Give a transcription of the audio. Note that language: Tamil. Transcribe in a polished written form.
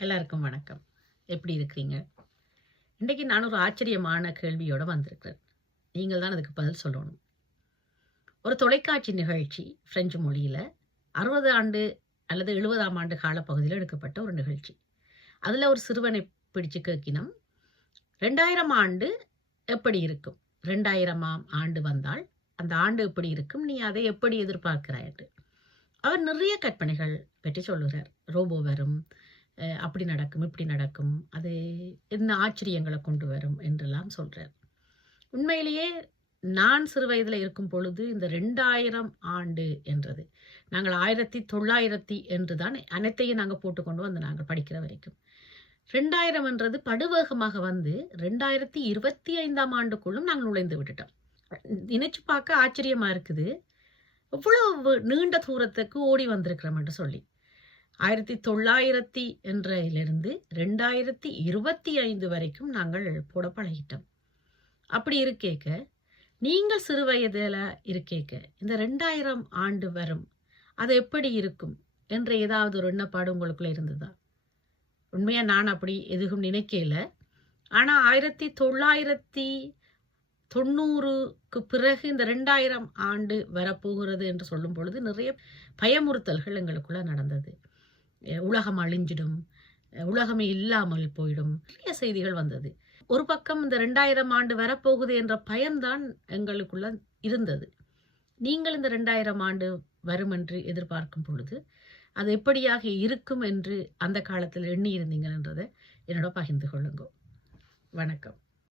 எல்லாருக்கும் வணக்கம். எப்படி இருக்கிறீங்க? இன்றைக்கு நான் ஒரு ஆச்சரியமான கேள்வியோட வந்திருக்கிறேன். நீங்கள் தான் அதுக்கு பதில் சொல்லணும். ஒரு தொலைக்காட்சி நிகழ்ச்சி பிரெஞ்சு மொழியில் 60 ஆண்டு அல்லது 70ஆம் ஆண்டு காலப்பகுதியில் எடுக்கப்பட்ட ஒரு நிகழ்ச்சி. அதில் ஒரு சிறுவனை பிடிச்சு கேட்கினோம், 2000 ஆண்டு எப்படி இருக்கும்? 2000ஆம் ஆண்டு வந்தால் அந்த ஆண்டு எப்படி இருக்கும்? நீ அதை எப்படி எதிர்பார்க்கிறாய் என்று. அவர் நிறைய கற்பனைகள் பற்றி சொல்லுகிறார். ரோபோ வரும், அப்படி நடக்கும், இப்படி நடக்கும், அது என்ன ஆச்சரியங்களை கொண்டு வரும் என்றெல்லாம் சொல்றார். உண்மையிலேயே நான் சிறு வயதில் இருக்கும் பொழுது இந்த 2000 ஆண்டு என்றது, நாங்கள் 1900 என்று தான் அனைத்தையும் நாங்கள் போட்டுக்கொண்டு வந்து நாங்கள் படிக்கிற வரைக்கும் 2000 என்றது படுவேகமாக வந்து 2025ஆம் ஆண்டுக்குள்ளும் நாங்கள் நுழைந்து விட்டுட்டோம். நினைச்சு பார்க்க ஆச்சரியமா இருக்குது, எவ்வளவு நீண்ட தூரத்துக்கு ஓடி வந்திருக்கிறோம் என்று சொல்லி. 1900 என்றிலிருந்து 2025 வரைக்கும் நாங்கள் போட பழகிட்டோம். அப்படி இருக்கேக்க, நீங்கள் சிறு வயதில் இருக்கேக்க இந்த 2000 ஆண்டு வரும், அது எப்படி இருக்கும் என்ற ஏதாவது ஒரு எண்ணப்பாடு உங்களுக்குள்ள இருந்ததா? உண்மையா நான் அப்படி எதுவும் நினைக்கல. ஆனால் 1990க்கு பிறகு இந்த 2000 ஆண்டு வரப்போகிறது என்று சொல்லும் பொழுது நிறைய பயமுறுத்தல்கள் எங்களுக்குள்ள நடந்தது. உலகம் அழிஞ்சிடும், உலகமே இல்லாமல் போயிடும், நிறைய செய்திகள் வந்தது. ஒரு பக்கம் இந்த 2000 ஆண்டு வரப்போகுது என்ற பயம்தான் எங்களுக்குள்ள இருந்தது. நீங்கள் இந்த 2000 ஆண்டு வரும் என்று எதிர்பார்க்கும் பொழுது அது எப்படியாக இருக்கும் என்று அந்த காலத்தில் எண்ணி இருந்தீங்க என்றதை என்னோட பகிர்ந்து கொள்ளுங்க. வணக்கம்.